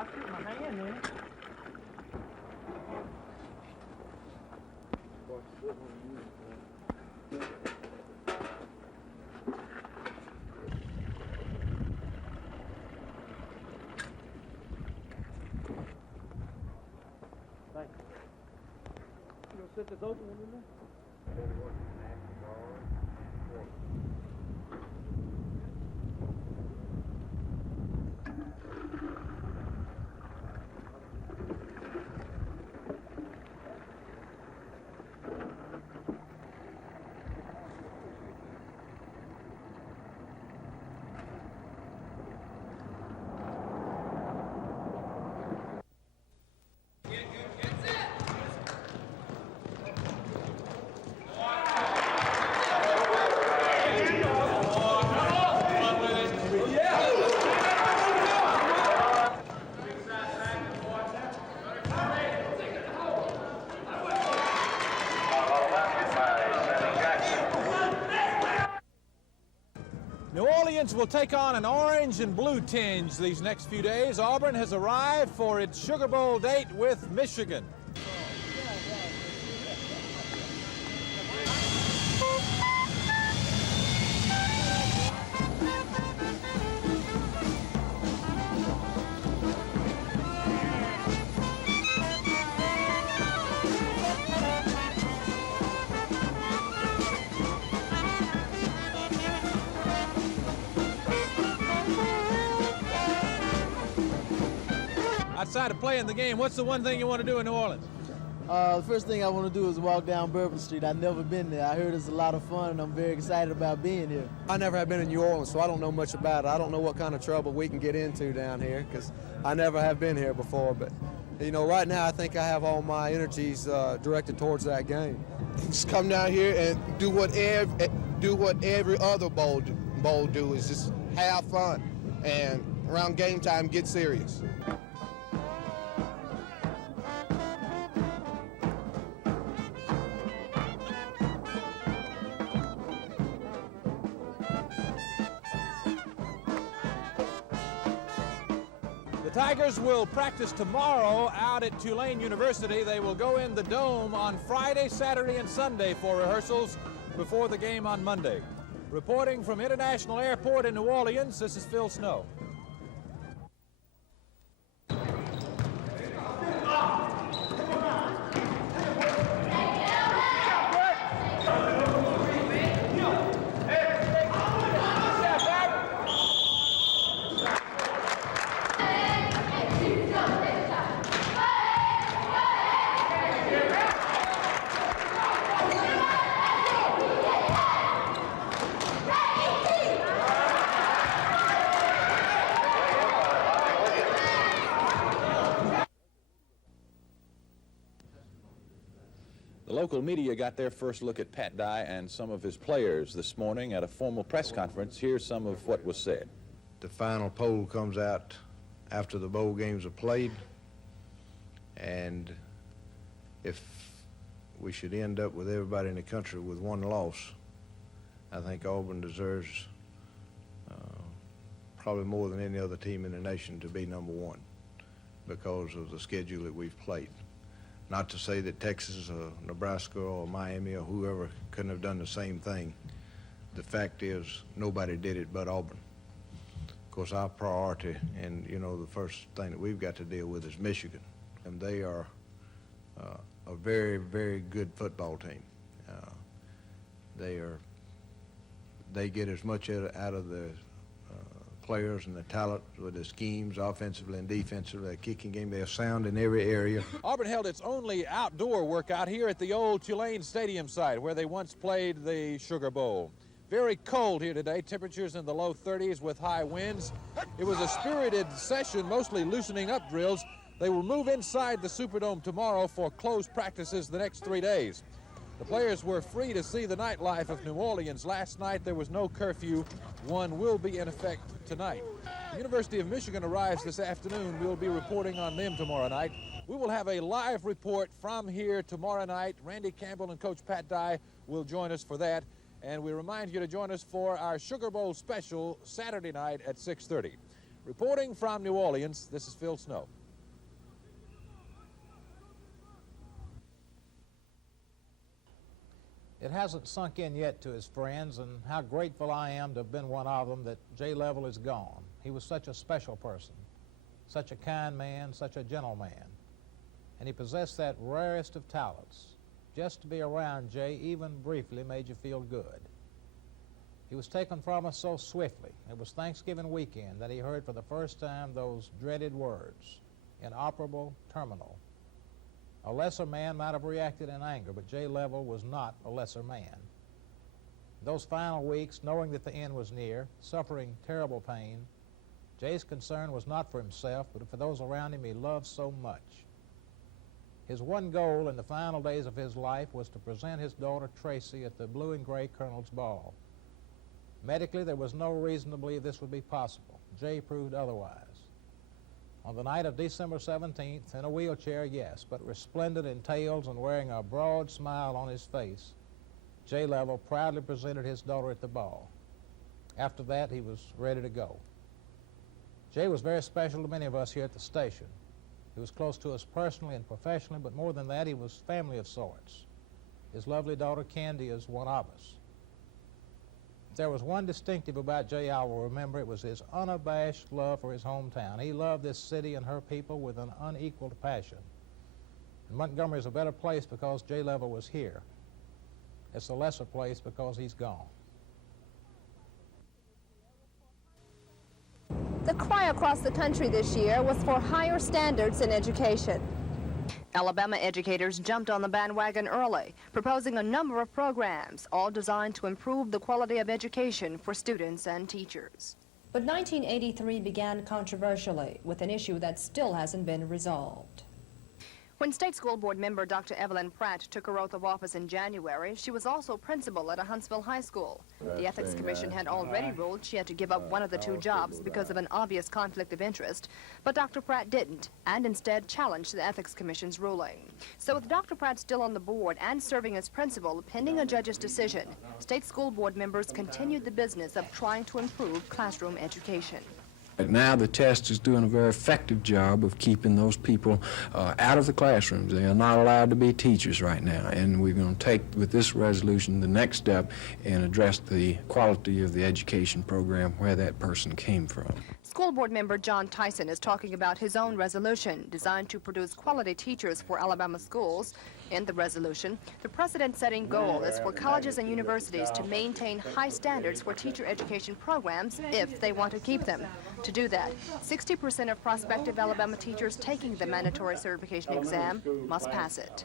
I put my hand in it. Thank you. You gonna set this open one in there? New Orleans will take on an orange and blue tinge these next few days. Auburn has arrived for its Sugar Bowl date with Michigan. Outside of playing the game, what's the one thing you want to do in New Orleans? The first thing I want to do is walk down Bourbon Street. I've never been there. I heard it's a lot of fun, and I'm very excited about being here. I never have been in New Orleans, so I don't know much about it. I don't know what kind of trouble we can get into down here because I never have been here before. But, you know, right now I think I have all my energies directed towards that game. Just come down here and do what every other bowl do is just have fun, and around game time get serious. The Tigers will practice tomorrow out at Tulane University. They will go in the Dome on Friday, Saturday, and Sunday for rehearsals before the game on Monday. Reporting from International Airport in New Orleans, this is Phil Snow. The local media got their first look at Pat Dye and some of his players this morning at a formal press conference. Here's some of what was said. The final poll comes out after the bowl games are played, and if we should end up with everybody in the country with one loss, I think Auburn deserves probably more than any other team in the nation to be number one because of the schedule that we've played. Not to say that Texas or Nebraska or Miami or whoever couldn't have done the same thing. The fact is nobody did it but Auburn. Of course, our priority and, you know, the first thing that we've got to deal with is Michigan. And they are a very, very good football team. They get as much out of the players and the talent with the schemes, offensively and defensively, the kicking game. They're sound in every area. Auburn held its only outdoor workout here at the old Tulane Stadium site where they once played the Sugar Bowl. Very cold here today, temperatures in the low 30s with high winds. It was a spirited session, mostly loosening up drills. They will move inside the Superdome tomorrow for closed practices the next 3 days. The players were free to see the nightlife of New Orleans. Last night there was no curfew. One will be in effect tonight. The University of Michigan arrives this afternoon. We'll be reporting on them tomorrow night. We will have a live report from here tomorrow night. Randy Campbell and Coach Pat Dye will join us for that. And we remind you to join us for our Sugar Bowl special Saturday night at 6:30. Reporting from New Orleans, this is Phil Snow. It hasn't sunk in yet to his friends, and how grateful I am to have been one of them, that Jay Level is gone. He was such a special person, such a kind man, such a gentleman, and he possessed that rarest of talents. Just to be around Jay, even briefly, made you feel good. He was taken from us so swiftly. It was Thanksgiving weekend that he heard for the first time those dreaded words, inoperable, terminal. A lesser man might have reacted in anger, but Jay Level was not a lesser man. Those final weeks, knowing that the end was near, suffering terrible pain, Jay's concern was not for himself, but for those around him he loved so much. His one goal in the final days of his life was to present his daughter Tracy at the blue and gray Colonel's Ball. Medically, there was no reason to believe this would be possible. Jay proved otherwise. On the night of December 17th, in a wheelchair, yes, but resplendent in tails and wearing a broad smile on his face, Jay Level proudly presented his daughter at the ball. After that, he was ready to go. Jay was very special to many of us here at the station. He was close to us personally and professionally, but more than that, he was family of sorts. His lovely daughter, Candy, is one of us. If there was one distinctive about Jay I will remember, it was his unabashed love for his hometown. He loved this city and her people with an unequaled passion. And Montgomery is a better place because Jay Level was here. It's a lesser place because he's gone. The cry across the country this year was for higher standards in education. Alabama educators jumped on the bandwagon early, proposing a number of programs, all designed to improve the quality of education for students and teachers. But 1983 began controversially with an issue that still hasn't been resolved. When State School Board member Dr. Evelyn Pratt took her oath of office in January, she was also principal at a Huntsville high school. The Ethics Commission had already ruled she had to give up one of the two jobs because of an obvious conflict of interest, but Dr. Pratt didn't, and instead challenged the Ethics Commission's ruling. So with Dr. Pratt still on the board and serving as principal pending a judge's decision, State School Board members continued the business of trying to improve classroom education. Now the test is doing a very effective job of keeping those people out of the classrooms. They are not allowed to be teachers right now, and we're going to take, with this resolution, the next step and address the quality of the education program where that person came from. School Board member John Tyson is talking about his own resolution designed to produce quality teachers for Alabama schools. In the resolution, the precedent-setting goal is for colleges and universities to maintain high standards for teacher education programs if they want to keep them. To do that, 60% of prospective Alabama teachers taking the mandatory certification exam must pass it.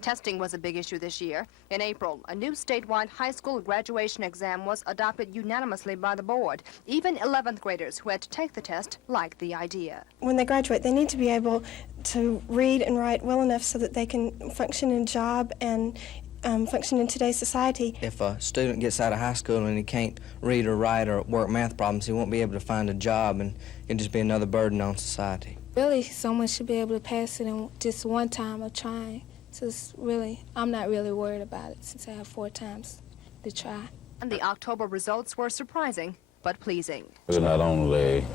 Testing was a big issue this year. In April, a new statewide high school graduation exam was adopted unanimously by the board. Even 11th graders who had to take the test liked the idea. When they graduate, they need to be able to read and write well enough so that they can function in a job and function in today's society. If a student gets out of high school and he can't read or write or work math problems, he won't be able to find a job, and it'll just be another burden on society. Really, someone should be able to pass it in just one time of trying. So I'm not really worried about it since I have 4 times to try. And the October results were surprising but pleasing. We're not only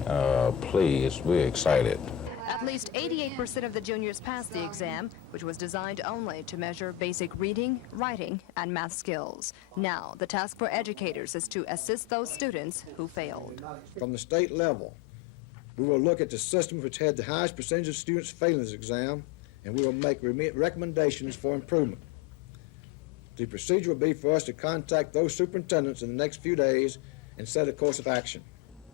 pleased, we're excited. At least 88% of the juniors passed the exam, which was designed only to measure basic reading, writing, and math skills. Now, the task for educators is to assist those students who failed. From the state level, we will look at the system which had the highest percentage of students failing this exam, and we will make recommendations for improvement. The procedure will be for us to contact those superintendents in the next few days and set a course of action.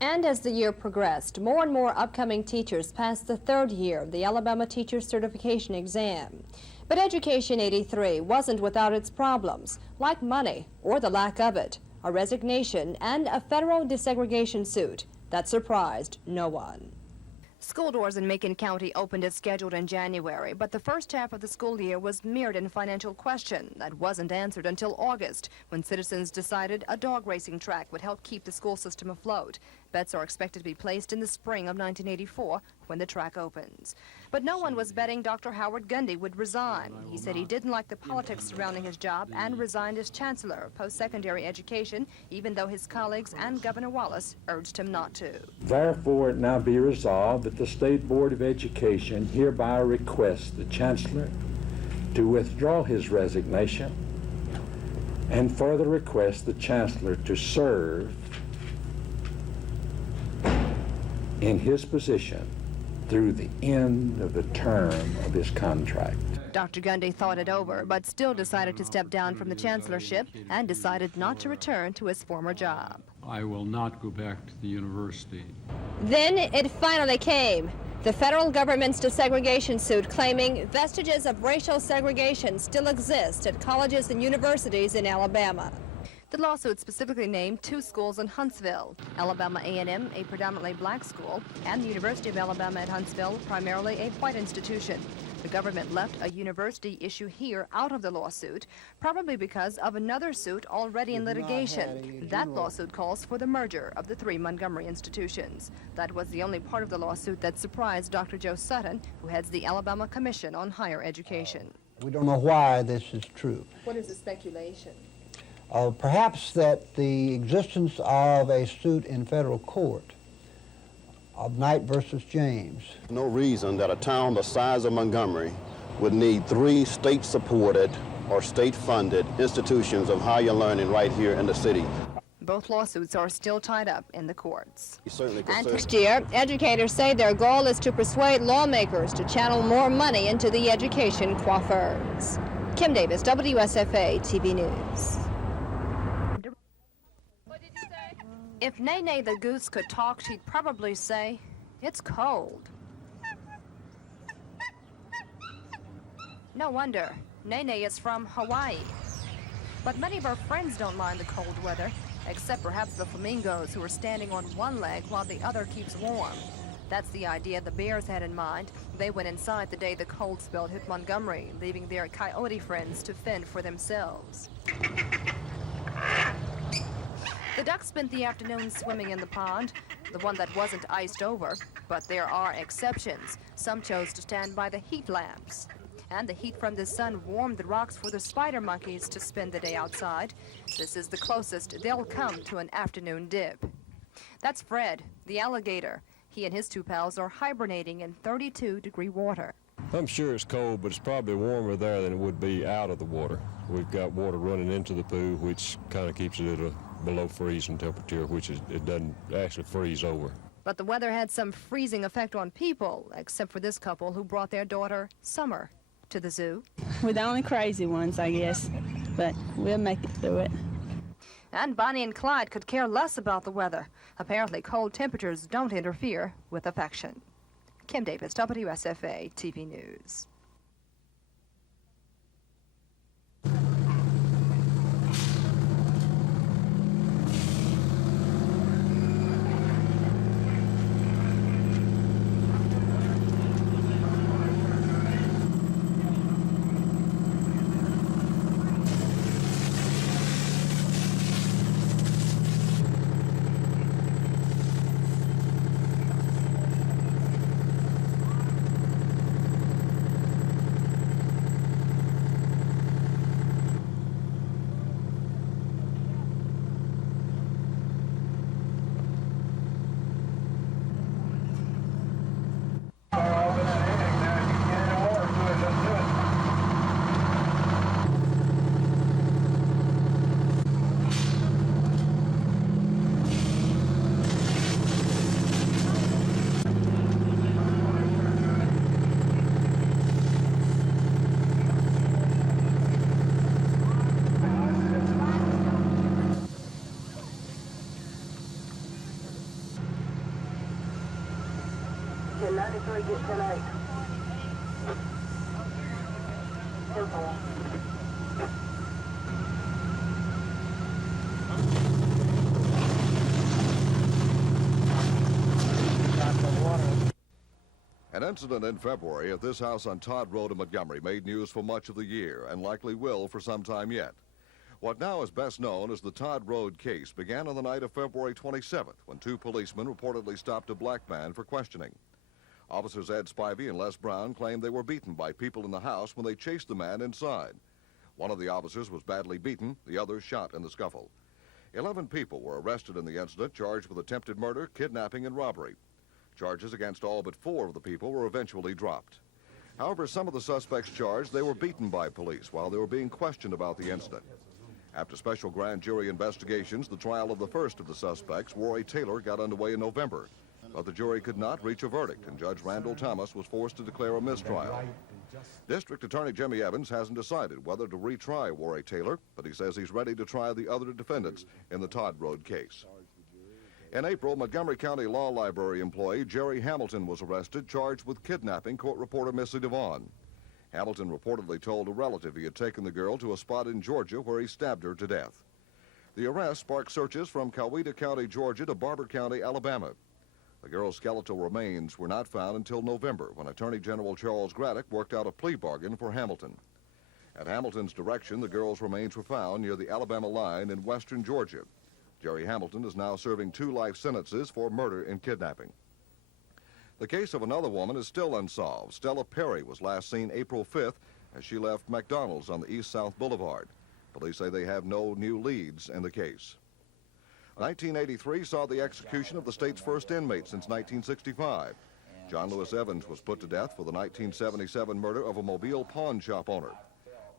And as the year progressed, more and more upcoming teachers passed the 3rd year of the Alabama Teacher Certification Exam. But Education 83 wasn't without its problems, like money or the lack of it, a resignation, and a federal desegregation suit that surprised no one. School doors in Macon County opened as scheduled in January, but the first half of the school year was mired in financial question that wasn't answered until August, when citizens decided a dog racing track would help keep the school system afloat. Bets are expected to be placed in the spring of 1984, when the track opens. But no one was betting Dr. Howard Gundy would resign. He said he didn't like the politics surrounding his job and resigned as chancellor of post-secondary education, even though his colleagues and Governor Wallace urged him not to. Therefore, it now be resolved that the State Board of Education hereby requests the chancellor to withdraw his resignation and further request the chancellor to serve in his position through the end of the term of his contract. Dr. Gundy thought it over, but still decided to step down from the chancellorship and decided not to return to his former job. I will not go back to the university. Then it finally came. The federal government's desegregation suit claiming vestiges of racial segregation still exist at colleges and universities in Alabama. The lawsuit specifically named two schools in Huntsville, Alabama A&M, a predominantly black school, and the University of Alabama at Huntsville, primarily a white institution. The government left a university issue here out of the lawsuit, probably because of another suit already in litigation. That lawsuit calls for the merger of the three Montgomery institutions. That was the only part of the lawsuit that surprised Dr. Joe Sutton, who heads the Alabama Commission on Higher Education. We don't know why this is true. What is the speculation? Perhaps that the existence of a suit in federal court of Knight versus James. No reason that a town the size of Montgomery would need three state-supported or state-funded institutions of higher learning right here in the city. Both lawsuits are still tied up in the courts. And next year, educators say their goal is to persuade lawmakers to channel more money into the education coffers. Kim Davis, WSFA TV News. If Nene the goose could talk, she'd probably say, "It's cold." No wonder. Nene is from Hawaii. But many of her friends don't mind the cold weather, except perhaps the flamingos who are standing on one leg while the other keeps warm. That's the idea the Bears had in mind. They went inside the day the cold spell hit Montgomery, leaving their coyote friends to fend for themselves. The ducks spent the afternoon swimming in the pond, the one that wasn't iced over, but there are exceptions. Some chose to stand by the heat lamps. And the heat from the sun warmed the rocks for the spider monkeys to spend the day outside. This is the closest they'll come to an afternoon dip. That's Fred, the alligator. He and his two pals are hibernating in 32-degree water. I'm sure it's cold, but it's probably warmer there than it would be out of the water. We've got water running into the pool, which kind of keeps it at a below freezing temperature, which is, it doesn't actually freeze over. But the weather had some freezing effect on people, except for this couple who brought their daughter, Summer, to the zoo. We're the only crazy ones, I guess, but we'll make it through it. And Bonnie and Clyde could care less about the weather. Apparently, cold temperatures don't interfere with affection. Kim Davis, WSFA TV News. An incident in February at this house on Todd Road in Montgomery made news for much of the year and likely will for some time yet. What now is best known as the Todd Road case began on the night of February 27th when two policemen reportedly stopped a black man for questioning. Officers Ed Spivey and Les Brown claimed they were beaten by people in the house when they chased the man inside. One of the officers was badly beaten, the other shot in the scuffle. 11 people were arrested in the incident, charged with attempted murder, kidnapping, and robbery. Charges against all but 4 of the people were eventually dropped. However, some of the suspects charged they were beaten by police while they were being questioned about the incident. After special grand jury investigations, the trial of the first of the suspects, Rory Taylor, got underway in November. But the jury could not reach a verdict, and Judge Randall Thomas was forced to declare a mistrial. District Attorney Jimmy Evans hasn't decided whether to retry Rory Taylor, but he says he's ready to try the other defendants in the Todd Road case. In April, Montgomery County Law Library employee Jerry Hamilton was arrested, charged with kidnapping court reporter Missy Devon. Hamilton reportedly told a relative he had taken the girl to a spot in Georgia where he stabbed her to death. The arrest sparked searches from Coweta County, Georgia to Barber County, Alabama. The girl's skeletal remains were not found until November, when Attorney General Charles Graddick worked out a plea bargain for Hamilton. At Hamilton's direction, the girl's remains were found near the Alabama line in western Georgia. Jerry Hamilton is now serving 2 life sentences for murder and kidnapping. The case of another woman is still unsolved. Stella Perry was last seen April 5th as she left McDonald's on the East-South Boulevard. Police say they have no new leads in the case. 1983 saw the execution of the state's first inmate since 1965. John Lewis Evans was put to death for the 1977 murder of a Mobile pawn shop owner.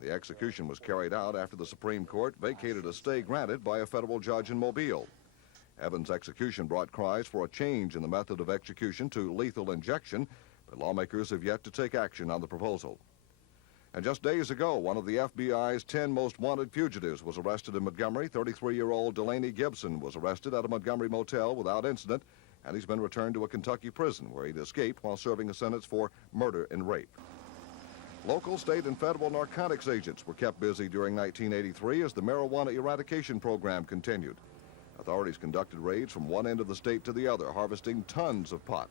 The execution was carried out after the Supreme Court vacated a stay granted by a federal judge in Mobile. Evans' execution brought cries for a change in the method of execution to lethal injection, but lawmakers have yet to take action on the proposal. And just days ago, one of the FBI's 10 most wanted fugitives was arrested in Montgomery. 33-year-old Delaney Gibson was arrested at a Montgomery motel without incident, and he's been returned to a Kentucky prison where he'd escaped while serving a sentence for murder and rape. Local, state, and federal narcotics agents were kept busy during 1983 as the marijuana eradication program continued. Authorities conducted raids from one end of the state to the other, harvesting tons of pot.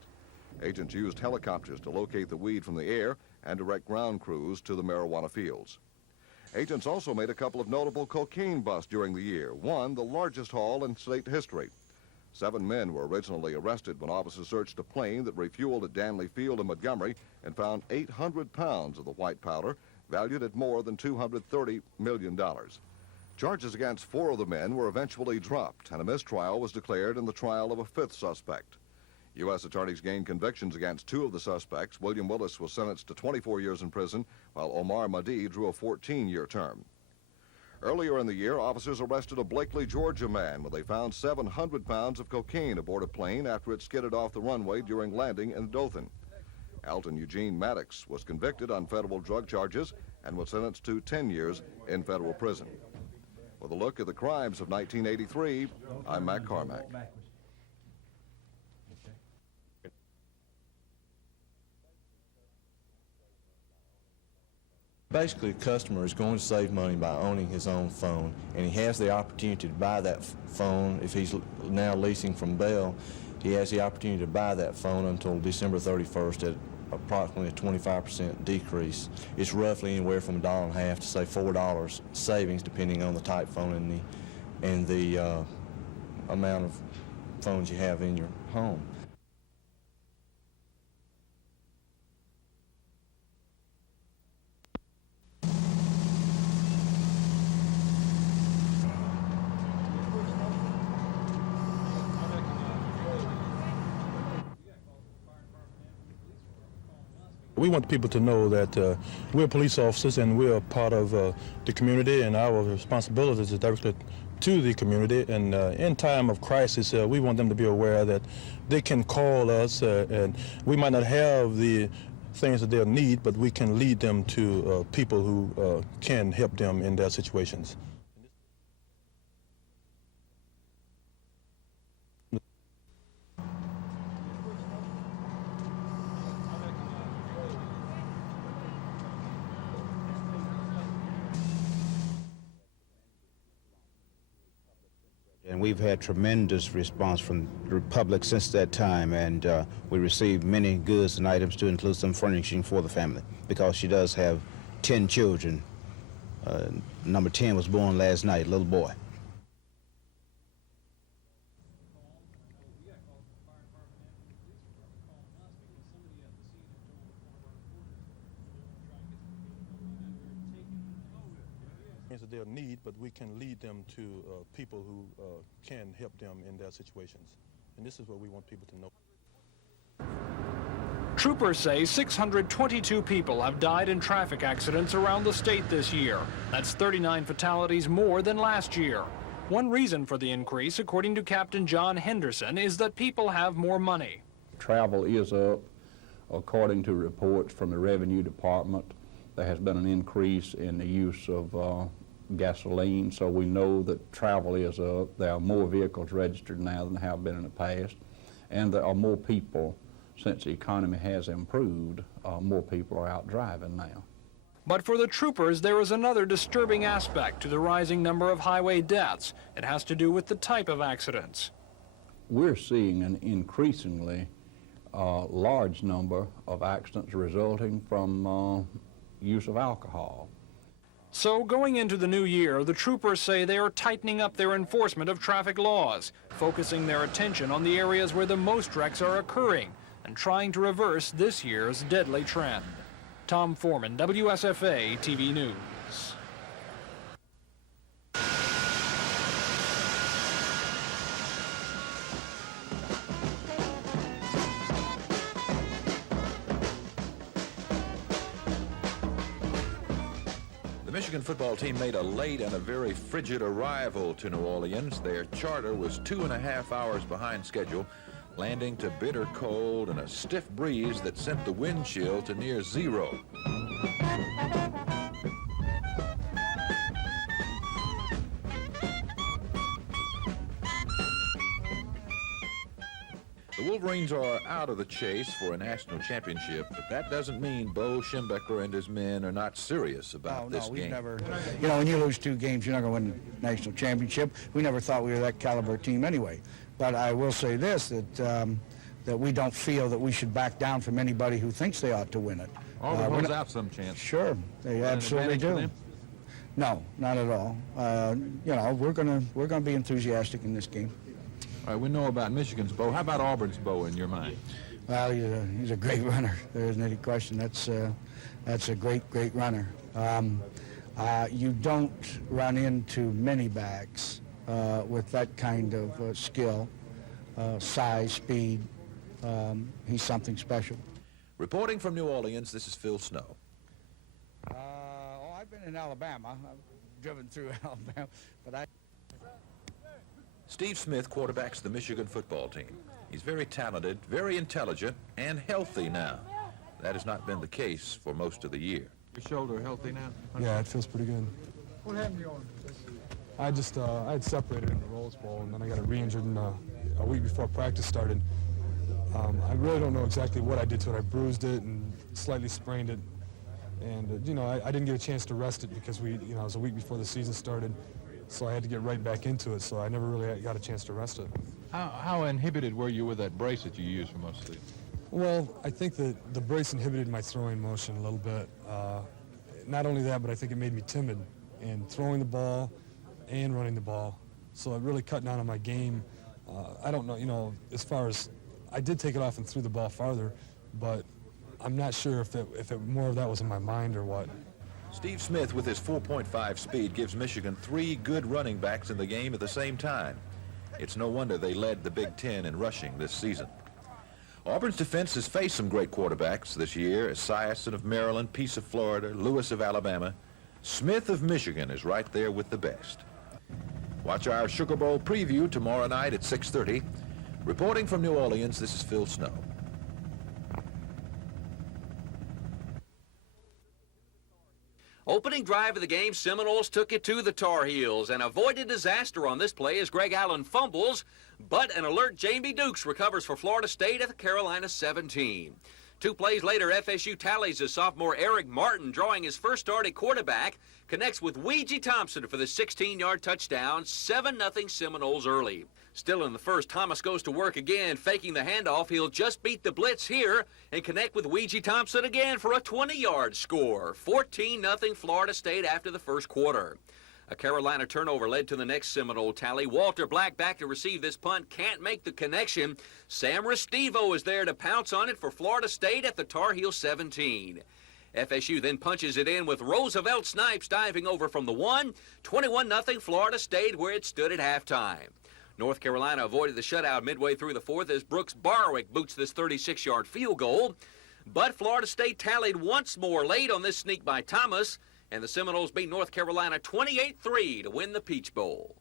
Agents used helicopters to locate the weed from the air and direct ground crews to the marijuana fields. Agents also made a couple of notable cocaine busts during the year, one the largest haul in state history. 7 men were originally arrested when officers searched a plane that refueled at Danley Field in Montgomery and found 800 pounds of the white powder, valued at more than $230 million. Charges against 4 of the men were eventually dropped, and a mistrial was declared in the trial of a 5th suspect. U.S. attorneys gained convictions against 2 of the suspects. William Willis was sentenced to 24 years in prison, while Omar Mahdi drew a 14-year term. Earlier in the year, officers arrested a Blakely, Georgia man when they found 700 pounds of cocaine aboard a plane after it skidded off the runway during landing in Dothan. Alton Eugene Maddox was convicted on federal drug charges and was sentenced to 10 years in federal prison. With a look at the crimes of 1983, I'm Matt Carmack. Basically, a customer is going to save money by owning his own phone, and he has the opportunity to buy that phone. If he's now leasing from Bell, he has the opportunity to buy that phone until December 31st at approximately a 25% decrease. It's roughly anywhere from $1.50 to say $4 savings, depending on the type phone and the amount of phones you have in your home. We want people to know that we're police officers and we're part of the community, and our responsibilities is directly to the community. And in time of crisis, we want them to be aware that they can call us, and we might not have the things that they'll need, but we can lead them to people who can help them in their situations. And we've had tremendous response from the public since that time, and we received many goods and items to include some furnishing for the family, because she does have 10 children. Number 10 was born last night, little boy. experience that they'll need, but we can lead them to people who can help them in their situations. And this is what we want people to know. Troopers say 622 people have died in traffic accidents around the state this year. That's 39 fatalities more than last year. One reason for the increase, according to Captain John Henderson, is that people have more money. Travel is up. According to reports from the Revenue Department, there has been an increase in the use of gasoline, so we know that travel is up. There are more vehicles registered now than there have been in the past, and there are more people. Since the economy has improved, more people are out driving now. But for the troopers, there is another disturbing aspect to the rising number of highway deaths. It has to do with the type of accidents. We're seeing an increasingly large number of accidents resulting from use of alcohol. So going into the new year, the troopers say they are tightening up their enforcement of traffic laws, focusing their attention on the areas where the most wrecks are occurring, and trying to reverse this year's deadly trend. Tom Foreman, WSFA TV News. The Michigan football team made a late and a very frigid arrival to New Orleans. Their charter was 2.5 hours behind schedule, landing to bitter cold and a stiff breeze that sent the wind chill to near zero. The Wolverines are out of the chase for a national championship, but that doesn't mean Bo Schembechler and his men are not serious about this game. Never, you know, when you lose 2 games, you're not going to win the national championship. We never thought we were that caliber team anyway. But I will say this, that we don't feel that we should back down from anybody who thinks they ought to win it. Auburn holds out some chance. Sure, they absolutely do. No, not at all. You know, we're gonna be enthusiastic in this game. All right, we know about Michigan's Bo. How about Auburn's Bo in your mind? Well, he's a great runner. There isn't any question. That's a great runner. You don't run into many backs with that kind of skill, size, speed. He's something special. Reporting from New Orleans, this is Phil Snow. I've been in Alabama. I've driven through Alabama, but Steve Smith quarterbacks the Michigan football team. He's very talented, very intelligent, and healthy now. That has not been the case for most of the year. Your shoulder healthy now? Yeah, it feels pretty good. What happened to you? I had separated in the Rose Bowl, and then I got re-injured a week before practice started. I really don't know exactly what I did to it. I bruised it and slightly sprained it. And, you know, I didn't get a chance to rest it because it was a week before the season started. So I had to get right back into it, so I never really got a chance to rest it. How inhibited were you with that brace that you used for most of the season? Well, I think that the brace inhibited my throwing motion a little bit. Not only that, but I think it made me timid in throwing the ball and running the ball. So it really cut down on my game. I don't know, you know, as far as I did take it off and threw the ball farther, but I'm not sure if more of that was in my mind or what. Steve Smith, with his 4.5 speed, gives Michigan 3 good running backs in the game at the same time. It's no wonder they led the Big Ten in rushing this season. Auburn's defense has faced some great quarterbacks this year. Esiason of Maryland, Peace of Florida, Lewis of Alabama. Smith of Michigan is right there with the best. Watch our Sugar Bowl preview tomorrow night at 6:30. Reporting from New Orleans, this is Phil Snow. Opening drive of the game, Seminoles took it to the Tar Heels and avoided disaster on this play as Greg Allen fumbles, but an alert Jamie Dukes recovers for Florida State at the Carolina 17. 2 plays later, FSU tallies as sophomore Eric Martin, drawing his first start at quarterback, connects with Weegee Thompson for the 16-yard touchdown, 7-0 Seminoles early. Still in the first, Thomas goes to work again, faking the handoff. He'll just beat the blitz here and connect with Weegee Thompson again for a 20-yard score. 14-0 Florida State after the first quarter. A Carolina turnover led to the next Seminole tally. Walter Black back to receive this punt, can't make the connection. Sam Restivo is there to pounce on it for Florida State at the Tar Heel 17. FSU then punches it in with Roosevelt Snipes diving over from the 1, 21-0 Florida State, where it stood at halftime. North Carolina avoided the shutout midway through the 4th as Brooks Barwick boots this 36-yard field goal. But Florida State tallied once more late on this sneak by Thomas, and the Seminoles beat North Carolina 28-3 to win the Peach Bowl.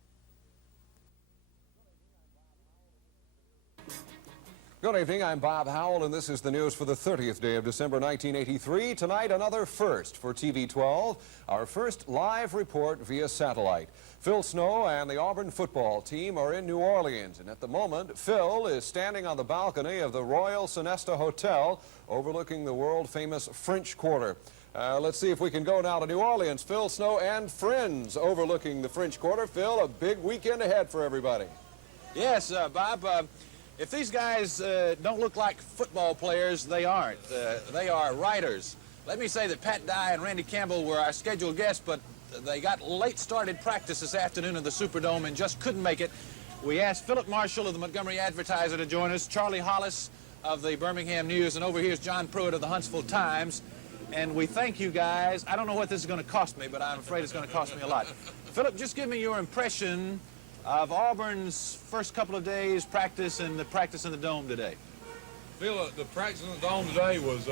Good evening, I'm Bob Howell, and this is the news for the 30th day of December 1983. Tonight, another first for TV 12, our first live report via satellite. Phil Snow and the Auburn football team are in New Orleans, and at the moment, Phil is standing on the balcony of the Royal Sonesta Hotel overlooking the world-famous French Quarter. Let's see if we can go now to New Orleans. Phil Snow and friends overlooking the French Quarter. Phil, a big weekend ahead for everybody. Yes, Bob. If these guys don't look like football players, they aren't. They are writers. Let me say that Pat Dye and Randy Campbell were our scheduled guests, but they got late-started practice this afternoon in the Superdome and just couldn't make it. We asked Philip Marshall of the Montgomery Advertiser to join us, Charlie Hollis of the Birmingham News, and over here's John Pruitt of the Huntsville Times. And we thank you guys. I don't know what this is going to cost me, but I'm afraid it's going to cost me a lot. Philip, just give me your impression of Auburn's first couple of days practice and the practice in the Dome today. Phil, the practice in the Dome today was,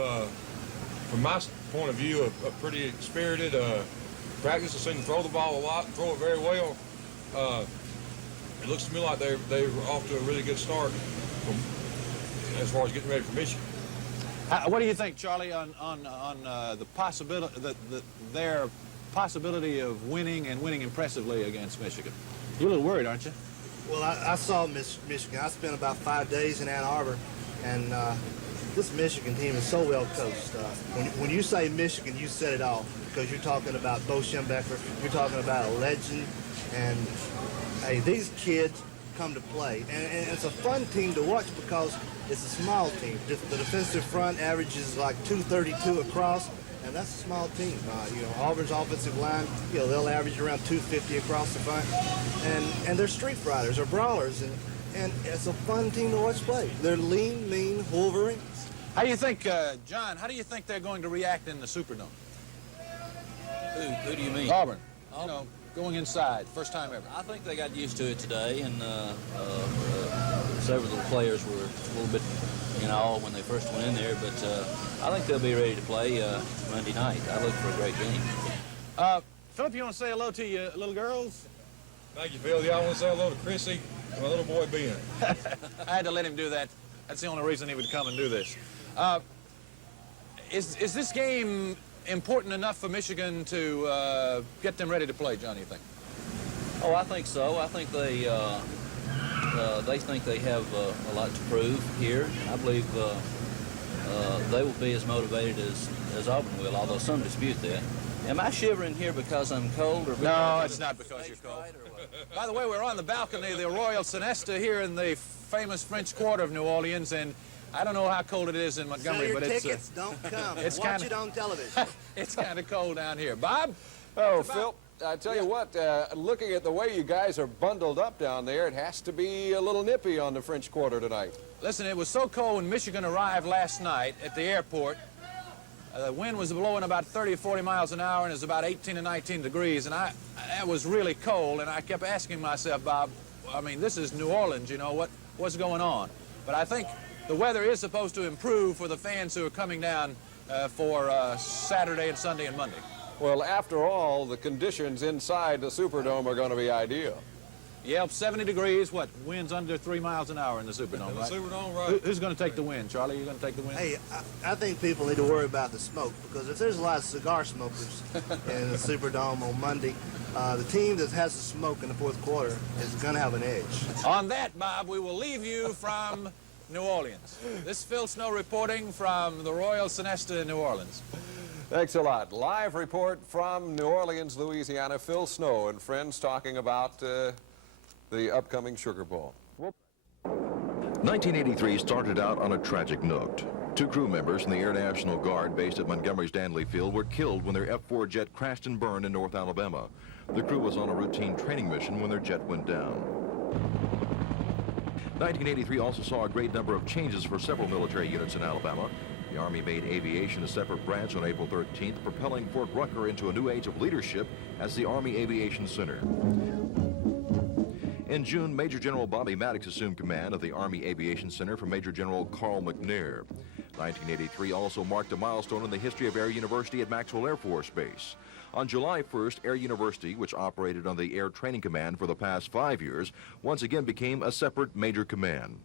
from my point of view, a pretty spirited practice. I've seen them throw the ball a lot, throw it very well. It looks to me like they were off to a really good start as far as getting ready for Michigan. What do you think, Charlie, on the possibility, their possibility of winning and winning impressively against Michigan? You're a little worried, aren't you? Well, I saw Michigan. I spent about 5 days in Ann Arbor, and this Michigan team is so well coached. When you say Michigan, you said it all, because you're talking about Bo Schembechler, you're talking about a legend, and hey, these kids come to play. And it's a fun team to watch because it's a small team. The defensive front averages like 232 across, and that's a small team. Auburn's offensive line, they'll average around 250 across the front. And they're street fighters or brawlers, and it's a fun team to watch play. They're lean, mean Wolverines. How do you think, John, how do you think they're going to react in the Superdome? Who do you mean? Auburn. Going inside, first time ever. I think they got used to it today, and several of the players were a little bit in awe when they first went in there, but I think they'll be ready to play Monday night. I look for a great game. Philip, you want to say hello to your little girls? Thank you, Phil. Yeah, I want to say hello to Chrissy and my little boy, Ben. I had to let him do that. That's the only reason he would come and do this. Is this game important enough for Michigan to get them ready to play, John, you think? Oh, I think so. I think they think they have a lot to prove here. I believe they will be as motivated as Auburn will, although some dispute that. Am I shivering here because I'm cold? Or no, it's not because you're cold. By the way, we're on the balcony of the Royal Sonesta here in the famous French Quarter of New Orleans, and I don't know how cold it is in Montgomery, Sell your but tickets, don't come. Watch it on television. It's kind of cold down here. Bob? Oh, Phil, I tell you what, looking at the way you guys are bundled up down there, it has to be a little nippy on the French Quarter tonight. Listen, it was so cold when Michigan arrived last night at the airport. The wind was blowing about 30 or 40 miles an hour, and it was about 18 to 19 degrees, and it was really cold, and I kept asking myself, Bob, I mean, this is New Orleans, what's going on? But I think the weather is supposed to improve for the fans who are coming down for Saturday and Sunday and Monday. Well, after all, the conditions inside the Superdome are going to be ideal. Yep, 70 degrees, winds under 3 miles an hour in the Superdome, right? The Superdome, right. Who's going to take the win? Charlie, you going to take the win? Hey, I think people need to worry about the smoke, because if there's a lot of cigar smokers in the Superdome on Monday, the team that has the smoke in the fourth quarter is going to have an edge. On that, Bob, we will leave you from New Orleans. This is Phil Snow reporting from the Royal Sonesta in New Orleans. Thanks a lot. Live report from New Orleans, Louisiana. Phil Snow and friends talking about the upcoming Sugar Bowl. 1983 started out on a tragic note. 2 crew members in the Air National Guard based at Montgomery's Danley Field were killed when their F-4 jet crashed and burned in North Alabama. The crew was on a routine training mission when their jet went down. 1983 also saw a great number of changes for several military units in Alabama. The Army made aviation a separate branch on April 13th, propelling Fort Rucker into a new age of leadership as the Army Aviation Center. In June, Major General Bobby Maddox assumed command of the Army Aviation Center from Major General Carl McNair. 1983 also marked a milestone in the history of Air University at Maxwell Air Force Base. On July 1st, Air University, which operated under the Air Training Command for the past 5 years, once again became a separate major command.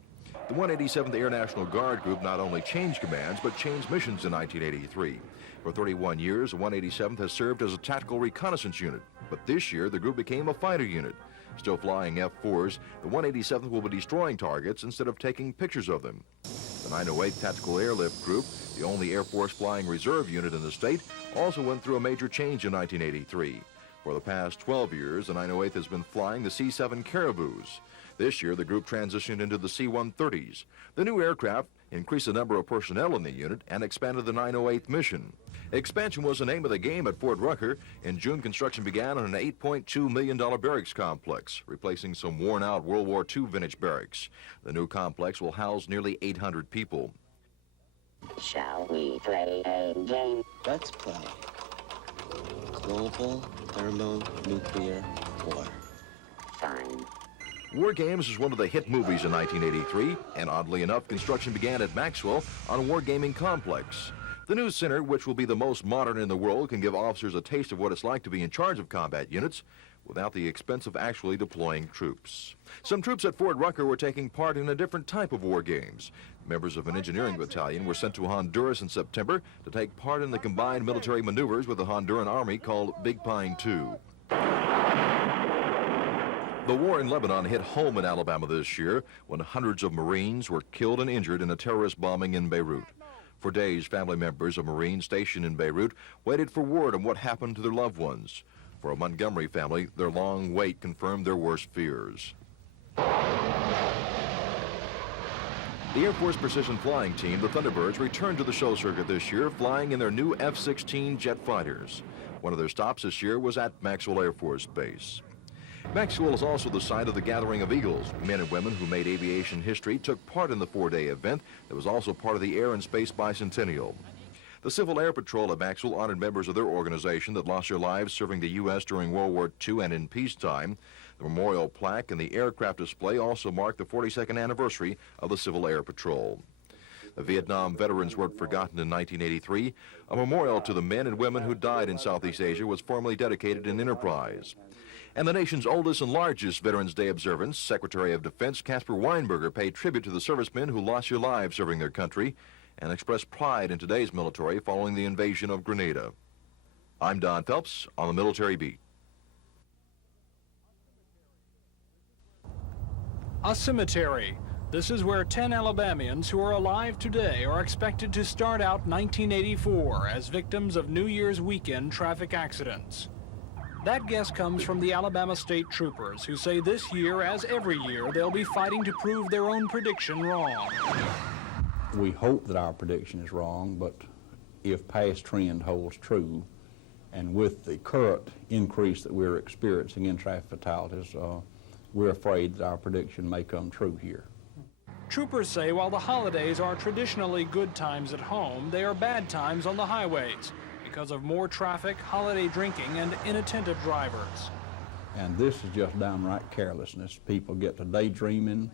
The 187th Air National Guard Group not only changed commands, but changed missions in 1983. For 31 years, the 187th has served as a tactical reconnaissance unit, but this year the group became a fighter unit. Still flying F-4s, the 187th will be destroying targets instead of taking pictures of them. The 908th Tactical Airlift Group, the only Air Force flying reserve unit in the state, also went through a major change in 1983. For the past 12 years, the 908th has been flying the C-7 Caribous. This year, the group transitioned into the C-130s. The new aircraft increased the number of personnel in the unit and expanded the 908th mission. Expansion was the name of the game at Fort Rucker. In June, construction began on an $8.2 million barracks complex, replacing some worn-out World War II vintage barracks. The new complex will house nearly 800 people. Shall we play a game? Let's play global thermonuclear war. Fine. War Games is one of the hit movies in 1983, and oddly enough, construction began at Maxwell on a wargaming complex. The new center, which will be the most modern in the world, can give officers a taste of what it's like to be in charge of combat units without the expense of actually deploying troops. Some troops at Fort Rucker were taking part in a different type of war games. Members of an engineering battalion were sent to Honduras in September to take part in the combined military maneuvers with the Honduran Army called Big Pine 2. The war in Lebanon hit home in Alabama this year when hundreds of Marines were killed and injured in a terrorist bombing in Beirut. For days, family members of Marines stationed in Beirut waited for word on what happened to their loved ones. For a Montgomery family, their long wait confirmed their worst fears. The Air Force Precision Flying Team, the Thunderbirds, returned to the show circuit this year, flying in their new F-16 jet fighters. One of their stops this year was at Maxwell Air Force Base. Maxwell is also the site of the Gathering of Eagles. Men and women who made aviation history took part in the four-day event that was also part of the Air and Space Bicentennial. The Civil Air Patrol at Maxwell honored members of their organization that lost their lives serving the U.S. during World War II and in peacetime. The memorial plaque and the aircraft display also marked the 42nd anniversary of the Civil Air Patrol. The Vietnam veterans weren't forgotten in 1983. A memorial to the men and women who died in Southeast Asia was formally dedicated in Enterprise. And the nation's oldest and largest Veterans Day observance, Secretary of Defense Caspar Weinberger paid tribute to the servicemen who lost their lives serving their country and expressed pride in today's military following the invasion of Grenada. I'm Don Phelps on the Military Beat. A cemetery. This is where 10 Alabamians who are alive today are expected to start out 1984 as victims of New Year's weekend traffic accidents. That guess comes from the Alabama State Troopers, who say this year, as every year, they'll be fighting to prove their own prediction wrong. We hope that our prediction is wrong, but if past trend holds true, and with the current increase that we're experiencing in traffic fatalities, we're afraid that our prediction may come true here. Troopers say while the holidays are traditionally good times at home, they are bad times on the highways because of more traffic, holiday drinking, and inattentive drivers. And this is just downright carelessness. People get to daydreaming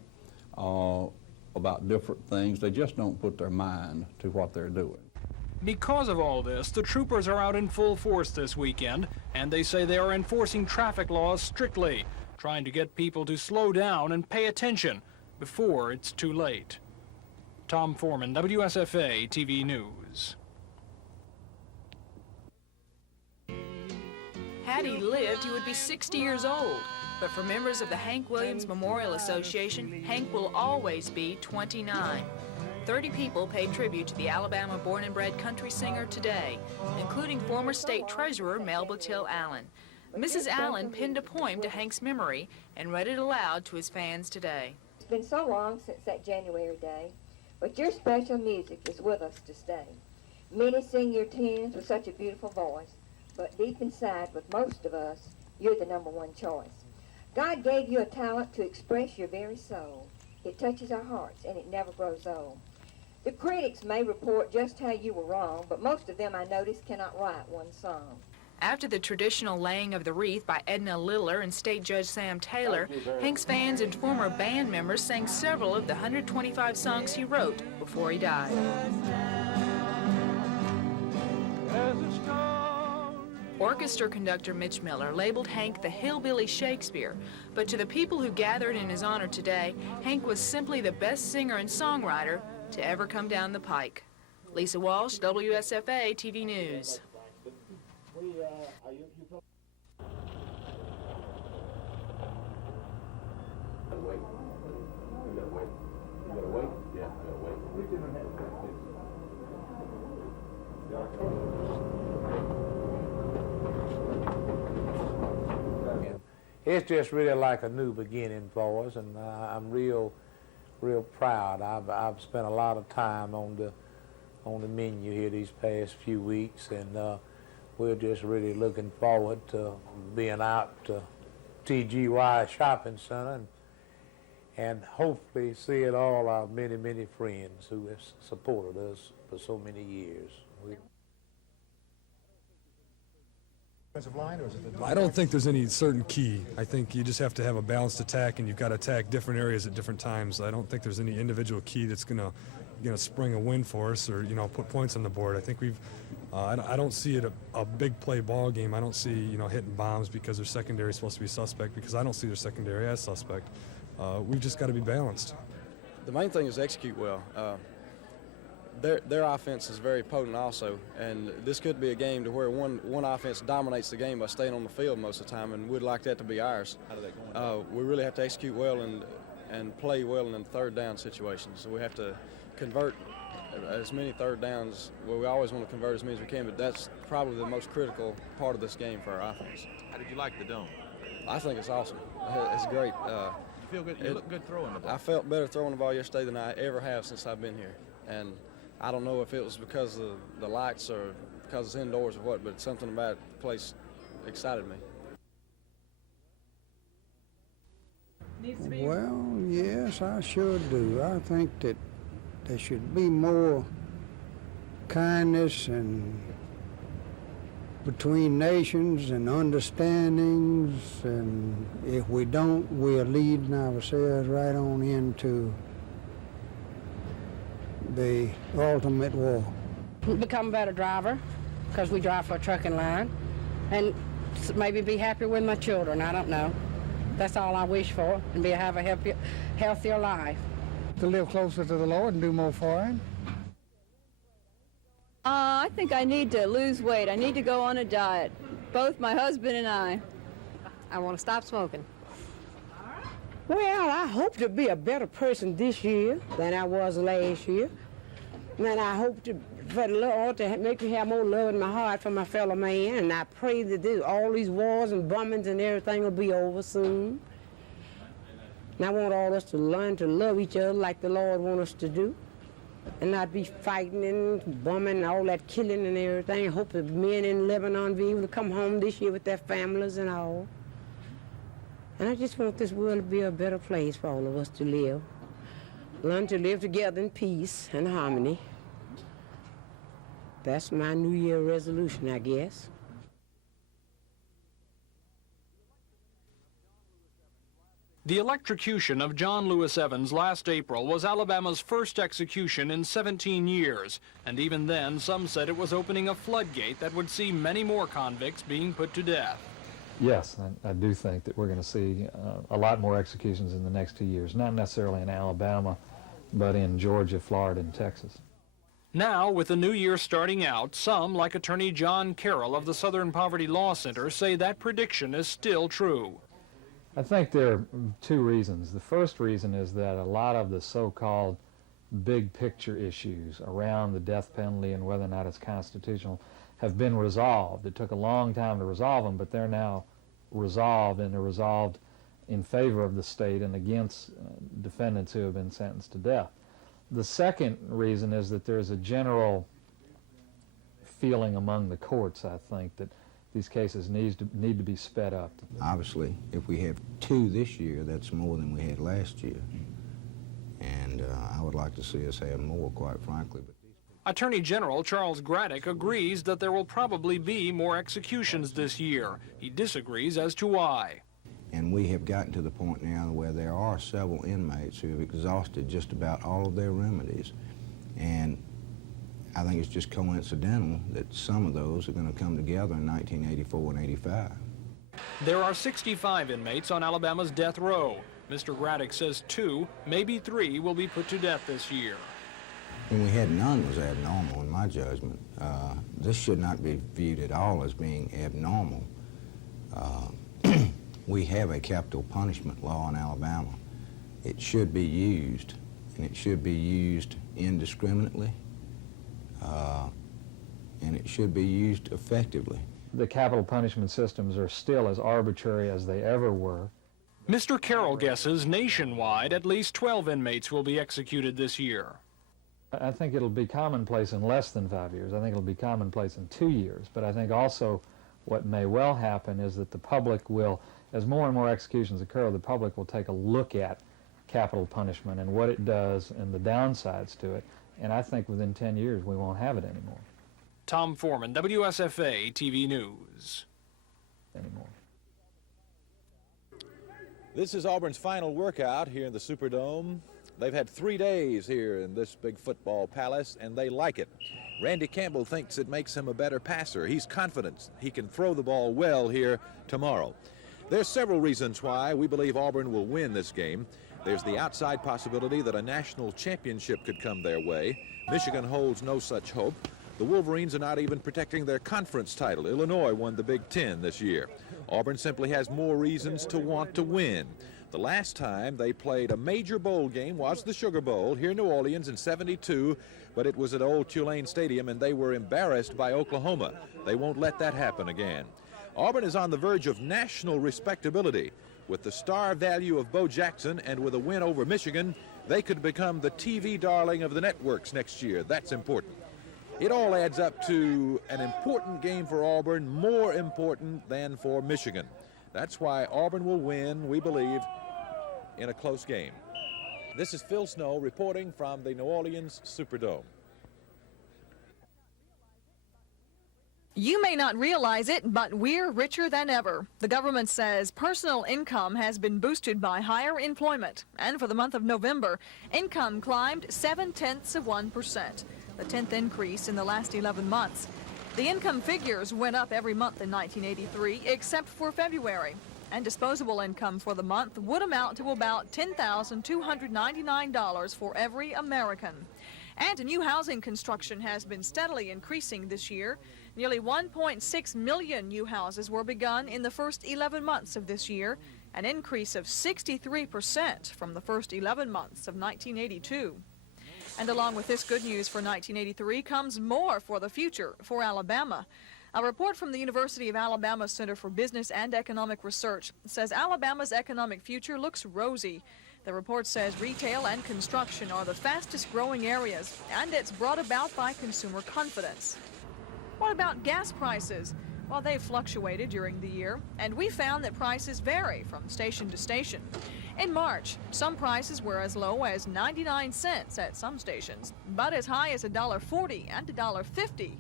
about different things. They just don't put their mind to what they're doing. Because of all this, the troopers are out in full force this weekend, and they say they are enforcing traffic laws strictly, trying to get people to slow down and pay attention before it's too late. Tom Foreman, WSFA TV News. Had he lived, he would be 60 years old. But for members of the Hank Williams Memorial Association, Hank will always be 29. 30 people paid tribute to the Alabama born and bred country singer today, including former state treasurer Melba Till Allen. Mrs. Allen penned a poem to Hank's memory and read it aloud to his fans today. It's been so long since that January day, but your special music is with us to stay. Many sing your tunes with such a beautiful voice, but deep inside with most of us, you're the #1 choice. God gave you a talent to express your very soul. It touches our hearts and it never grows old. The critics may report just how you were wrong, but most of them I notice cannot write one song. After the traditional laying of the wreath by Edna Liller and State Judge Sam Taylor, Hank's fans and former band members sang several of the 125 songs he wrote before he died. Orchestra conductor Mitch Miller labeled Hank the Hillbilly Shakespeare, but to the people who gathered in his honor today, Hank was simply the best singer and songwriter to ever come down the pike. Lisa Walsh, WSFA TV News. It's just really like a new beginning for us, and I'm real proud. I've spent a lot of time on the menu here these past few weeks, and we're just really looking forward to being out to TGY Shopping Center and hopefully seeing all our many, many friends who have supported us for so many years. Line, or is it I don't think there's any certain key. I think you just have to have a balanced attack, and you've got to attack different areas at different times. I don't think there's any individual key that's gonna spring a win for us, or put points on the board. I think we've. I don't see it a big play ball game. I don't see hitting bombs because their secondary is supposed to be suspect, because I don't see their secondary as suspect. We've just got to be balanced. The main thing is execute well. Their offense is very potent also, and this could be a game to where one offense dominates the game by staying on the field most of the time, and we'd like that to be ours. How do they go? We really have to execute well and play well in third down situations. So we have to convert as many third downs. Well, we always want to convert as many as we can, but that's probably the most critical part of this game for our offense. How did you like the dome? I think it's awesome. It's great. You feel good? You look good throwing the ball. I felt better throwing the ball yesterday than I ever have since I've been here, and I don't know if it was because of the lights or because it's indoors or what, but something about the place excited me. Well, yes, I sure do. I think that there should be more kindness and between nations and understandings, and if we don't, we're leading ourselves right on into the ultimate war. Become a better driver, because we drive for a trucking line, and maybe be happier with my children. I don't know. That's all I wish for, and have a healthier life. To live closer to the Lord and do more for Him. I think I need to lose weight. I need to go on a diet, both my husband and I. I want to stop smoking. Well, I hope to be a better person this year than I was last year. And I hope for the Lord to make me have more love in my heart for my fellow man. And I pray that all these wars and bombings and everything will be over soon. And I want all of us to learn to love each other like the Lord wants us to do, and not be fighting and bombing and all that killing and everything. I hope the men in Lebanon be able to come home this year with their families and all. And I just want this world to be a better place for all of us to live. Learn to live together in peace and harmony. That's my New Year resolution, I guess. The electrocution of John Lewis Evans last April was Alabama's first execution in 17 years, and even then some said it was opening a floodgate that would see many more convicts being put to death. Yes, I do think that we're going to see a lot more executions in the next 2 years, not necessarily in Alabama, but in Georgia, Florida, and Texas. Now, with the new year starting out, some, like attorney John Carroll of the Southern Poverty Law Center, say that prediction is still true. I think there are two reasons. The first reason is that a lot of the so-called big picture issues around the death penalty and whether or not it's constitutional have been resolved. It took a long time to resolve them, but they're now resolved, and they're resolved in favor of the state and against defendants who have been sentenced to death. The second reason is that there's a general feeling among the courts, I think, that these cases need to be sped up. Obviously, if we have 2 this year, that's more than we had last year. and I would like to see us have more, quite frankly. But Attorney General Charles Graddick agrees that there will probably be more executions this year. He disagrees as to why. And we have gotten to the point now where there are several inmates who have exhausted just about all of their remedies. And I think it's just coincidental that some of those are going to come together in 1984 and 85. There are 65 inmates on Alabama's death row. Mr. Graddick says 2, maybe 3, will be put to death this year. When we had none was abnormal, in my judgment. This should not be viewed at all as being abnormal. We have a capital punishment law in Alabama. It should be used, and it should be used indiscriminately, and it should be used effectively. The capital punishment systems are still as arbitrary as they ever were. Mr. Carroll guesses nationwide at least 12 inmates will be executed this year. I think it'll be commonplace in less than 5 years. I think it'll be commonplace in 2 years. But I think also what may well happen is that the public will, as more and more executions occur, the public will take a look at capital punishment and what it does and the downsides to it. And I think within 10 years we won't have it anymore. Tom Foreman, WSFA TV News. This is Auburn's final workout here in the Superdome. They've had 3 days here in this big football palace, and they like it. Randy Campbell thinks it makes him a better passer. He's confident he can throw the ball well here tomorrow. There's several reasons why we believe Auburn will win this game. There's the outside possibility that a national championship could come their way. Michigan holds no such hope. The Wolverines are not even protecting their conference title. Illinois won the Big Ten this year. Auburn simply has more reasons to want to win. The last time they played a major bowl game was the Sugar Bowl here in New Orleans in '72, but it was at old Tulane Stadium, and they were embarrassed by Oklahoma. They won't let that happen again. Auburn is on the verge of national respectability. With the star value of Bo Jackson and with a win over Michigan, they could become the TV darling of the networks next year. That's important. It all adds up to an important game for Auburn, more important than for Michigan. That's why Auburn will win, we believe, in a close game. This is Phil Snow reporting from the New Orleans Superdome. You may not realize it, but we're richer than ever. The government says personal income has been boosted by higher employment. And for the month of November, income climbed 0.7%, the 10th increase in the last 11 months. The income figures went up every month in 1983, except for February. And disposable income for the month would amount to about $10,299 for every American. And new housing construction has been steadily increasing this year. Nearly 1.6 million new houses were begun in the first 11 months of this year, an increase of 63% from the first 11 months of 1982. And along with this good news for 1983 comes more for the future for Alabama. A report from the University of Alabama Center for Business and Economic Research says Alabama's economic future looks rosy. The report says retail and construction are the fastest growing areas, and it's brought about by consumer confidence. What about gas prices? Well, they've fluctuated during the year, and we found that prices vary from station to station. In March, some prices were as low as 99 cents at some stations, but as high as $1.40 and $1.50.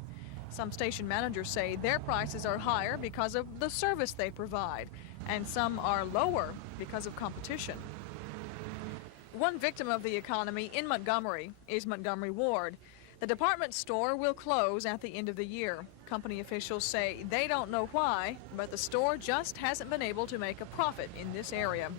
Some station managers say their prices are higher because of the service they provide, and some are lower because of competition. One victim of the economy in Montgomery is Montgomery Ward. The department store will close at the end of the year. Company officials say they don't know why, but the store just hasn't been able to make a profit in this area.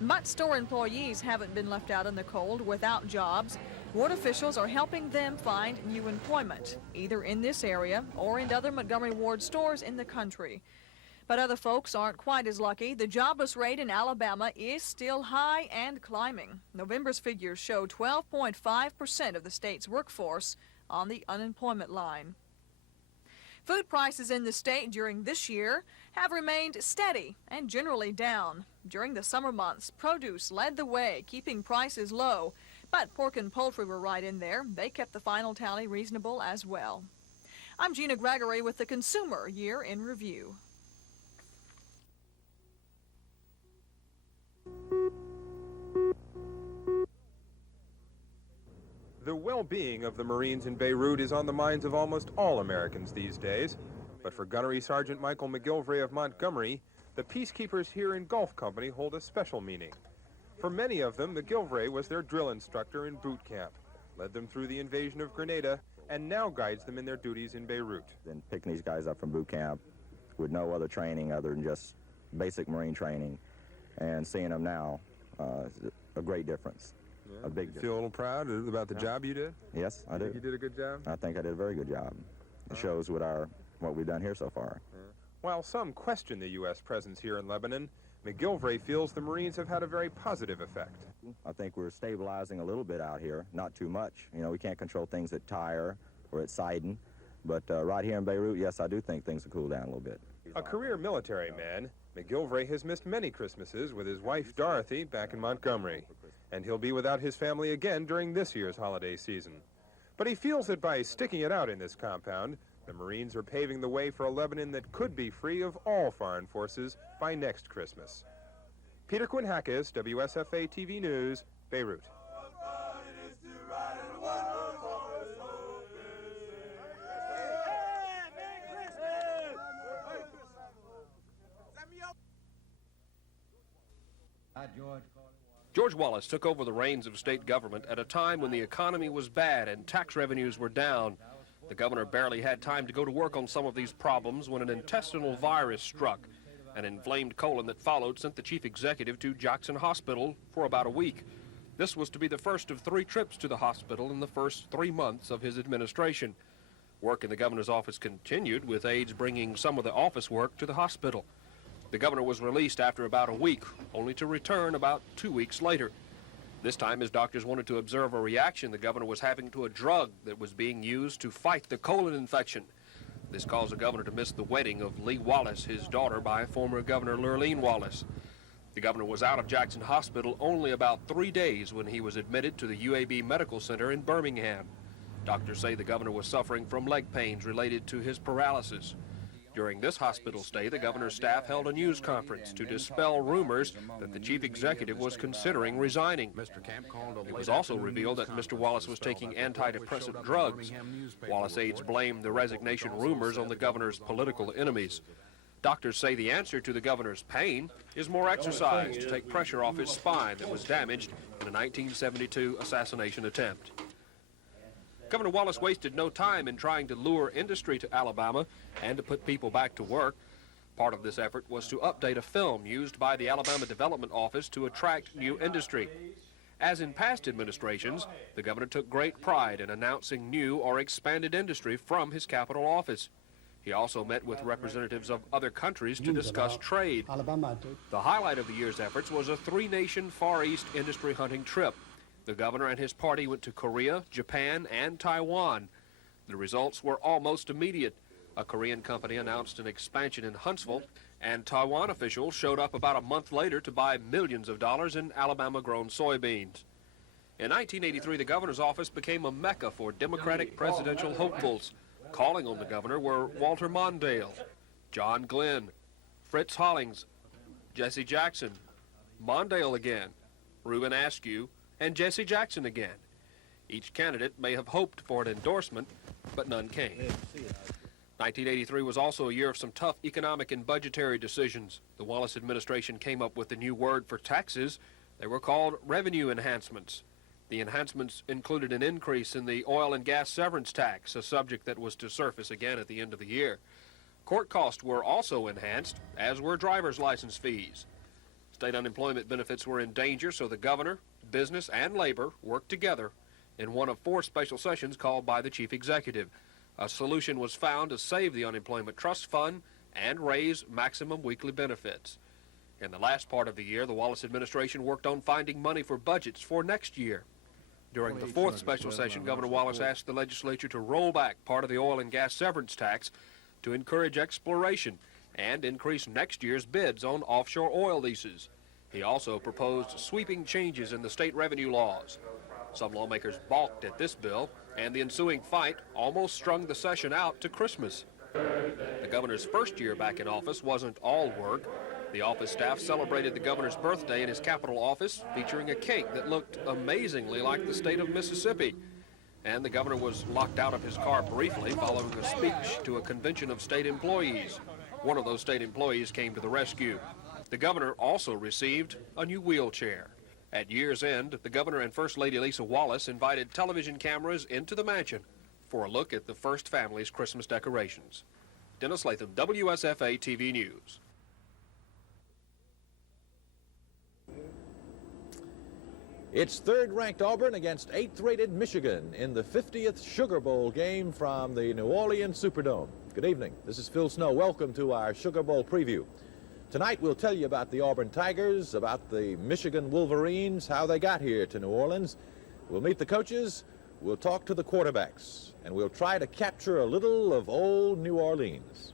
But store employees haven't been left out in the cold without jobs. Ward officials are helping them find new employment, either in this area or in other Montgomery Ward stores in the country. But other folks aren't quite as lucky. The jobless rate in Alabama is still high and climbing. November's figures show 12.5% of the state's workforce on the unemployment line. Food prices in the state during this year have remained steady and generally down. During the summer months, produce led the way, keeping prices low. But pork and poultry were right in there. They kept the final tally reasonable as well. I'm Gina Gregory with the Consumer Year in Review. The well-being of the Marines in Beirut is on the minds of almost all Americans these days. But for Gunnery Sergeant Michael McGilvray of Montgomery, the peacekeepers here in Gulf Company hold a special meaning. For many of them, McGilvray was their drill instructor in boot camp, led them through the invasion of Grenada, and now guides them in their duties in Beirut. Then picking these guys up from boot camp with no other training other than just basic Marine training, and seeing them now, a great difference. Yeah. A big You difference. feel a little proud about the job you did? Yes, I do. Think you did a good job? I think I did a very good job. It shows with what we've done here so far. While some question the U.S. presence here in Lebanon, McGilvray feels the Marines have had a very positive effect. I think we're stabilizing a little bit out here, not too much. You know, we can't control things at Tyre or at Sidon, but right here in Beirut, yes, I do think things will cool down a little bit. A career military man, McGilvray has missed many Christmases with his wife Dorothy back in Montgomery, and he'll be without his family again during this year's holiday season. But he feels that by sticking it out in this compound, the Marines are paving the way for a Lebanon that could be free of all foreign forces by next Christmas. Peter Quinn Hackis, WSFA TV News, Beirut. George Wallace took over the reins of state government at a time when the economy was bad and tax revenues were down. The governor barely had time to go to work on some of these problems when an intestinal virus struck. An inflamed colon that followed sent the chief executive to Jackson Hospital for about a week. This was to be the first of 3 trips to the hospital in the first 3 months of his administration. Work in the governor's office continued, with aides bringing some of the office work to the hospital. The governor was released after about a week, only to return about 2 weeks later. This time, his doctors wanted to observe a reaction the governor was having to a drug that was being used to fight the colon infection. This caused the governor to miss the wedding of Lee Wallace, his daughter, by former Governor Lurleen Wallace. The governor was out of Jackson Hospital only about 3 days when he was admitted to the UAB Medical Center in Birmingham. Doctors say the governor was suffering from leg pains related to his paralysis. During this hospital stay, the governor's staff held a news conference to dispel rumors that the chief executive was considering resigning. It was also revealed that Mr. Wallace was taking antidepressant drugs. Wallace aides blamed the resignation rumors on the governor's political enemies. Doctors say the answer to the governor's pain is more exercise to take pressure off his spine that was damaged in a 1972 assassination attempt. Governor Wallace wasted no time in trying to lure industry to Alabama and to put people back to work. Part of this effort was to update a film used by the Alabama Development Office to attract new industry. As in past administrations, the governor took great pride in announcing new or expanded industry from his Capitol office. He also met with representatives of other countries to discuss trade. The highlight of the year's efforts was a 3-nation Far East industry hunting trip. The governor and his party went to Korea, Japan, and Taiwan. The results were almost immediate. A Korean company announced an expansion in Huntsville, and Taiwan officials showed up about a month later to buy millions of dollars in Alabama-grown soybeans. In 1983, the governor's office became a mecca for Democratic presidential hopefuls. Calling on the governor were Walter Mondale, John Glenn, Fritz Hollings, Jesse Jackson, Mondale again, Reuben Askew, and Jesse Jackson again. Each candidate may have hoped for an endorsement, but none came. 1983 was also a year of some tough economic and budgetary decisions. The Wallace administration came up with a new word for taxes. They were called revenue enhancements. The enhancements included an increase in the oil and gas severance tax, a subject that was to surface again at the end of the year. Court costs were also enhanced, as were driver's license fees. State unemployment benefits were in danger, so the governor, business, and labor worked together in one of 4 special sessions called by the chief executive. A solution was found to save the unemployment trust fund and raise maximum weekly benefits. In the last part of the year, the Wallace administration worked on finding money for budgets for next year. During the 4th special session, Governor Wallace asked the legislature to roll back part of the oil and gas severance tax to encourage exploration and increase next year's bids on offshore oil leases. He also proposed sweeping changes in the state revenue laws. Some lawmakers balked at this bill, and the ensuing fight almost strung the session out to Christmas. The governor's first year back in office wasn't all work. The office staff celebrated the governor's birthday in his Capitol office, featuring a cake that looked amazingly like the state of Mississippi. And the governor was locked out of his car briefly following a speech to a convention of state employees. One of those state employees came to the rescue. The governor also received a new wheelchair. At year's end, the governor and First Lady Lisa Wallace invited television cameras into the mansion for a look at the first family's Christmas decorations. Dennis Latham, WSFA TV News. It's third-ranked Auburn against 8th-rated Michigan in the 50th Sugar Bowl game from the New Orleans Superdome. Good evening. This is Phil Snow. Welcome to our Sugar Bowl preview. Tonight we'll tell you about the Auburn Tigers, about the Michigan Wolverines, how they got here to New Orleans. We'll meet the coaches, we'll talk to the quarterbacks, and we'll try to capture a little of old New Orleans.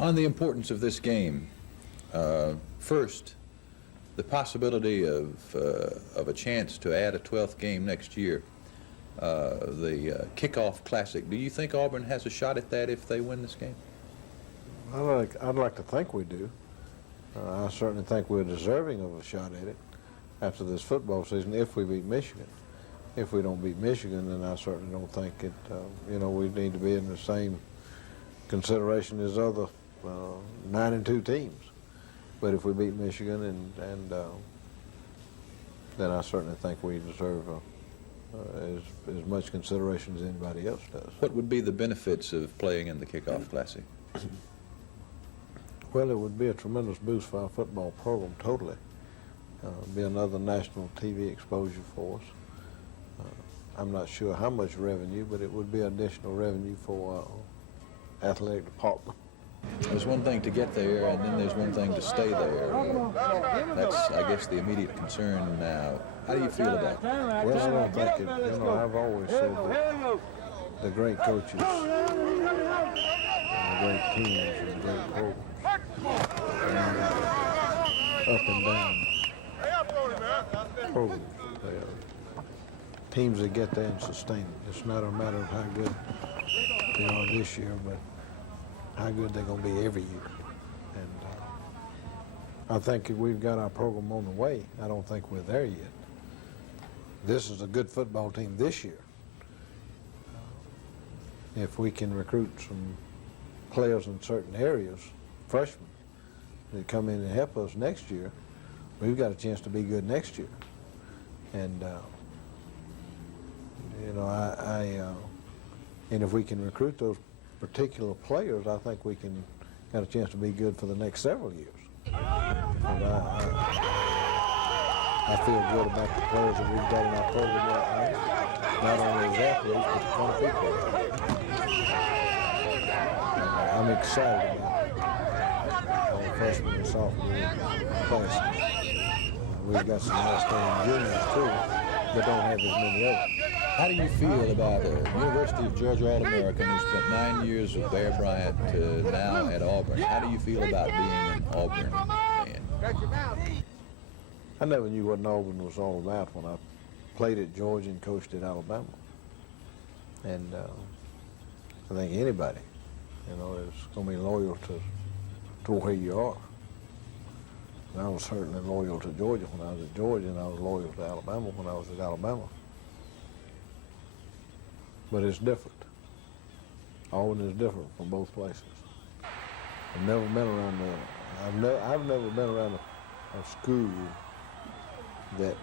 On the importance of this game, first, the possibility of a chance to add a 12th game next year, the Kickoff Classic. Do you think Auburn has a shot at that if they win this game? I'd like to think we do. I certainly think we're deserving of a shot at it after this football season if we beat Michigan. If we don't beat Michigan, then I certainly don't think it, we need to be in the same consideration as other 9-2 teams. But if we beat Michigan, and then I certainly think we deserve as much consideration as anybody else does. What would be the benefits of playing in the Kickoff Classic? Well, it would be a tremendous boost for our football program totally. Be another national TV exposure for us. I'm not sure how much revenue, but it would be additional revenue for our athletic department. There's one thing to get there, and then there's one thing to stay there. That's, I guess, the immediate concern now. How do you feel about it? Well, I don't think it, I've always said that the great coaches, and the great teams, and great programs, up and down programs, they are teams that get there and sustain it. It's not a matter of how good they are this year, but how good they're going to be every year. And I think we've got our program on the way. I don't think we're there yet. This is a good football team this year. If we can recruit some players in certain areas, freshmen, that come in and help us next year, we've got a chance to be good next year. And, and if we can recruit those particular players, I think we can got a chance to be good for the next several years. And I feel good about the players that we've got in our program right now. Not only as athletes, but the fun people. I'm excited about our freshman and sophomore classes. We've got some outstanding juniors too, but don't have as many others. How do you feel about University of Georgia All-American who spent 9 years with Bear Bryant now at Auburn? How do you feel about being an Auburn fan? I never knew what Auburn was all about when I played at Georgia and coached at Alabama. And I think anybody, is going to be loyal to where you are. And I was certainly loyal to Georgia when I was at Georgia, and I was loyal to Alabama when I was at Alabama. But it's different. Auburn is different from both places. I've never been around I've never been around a school that,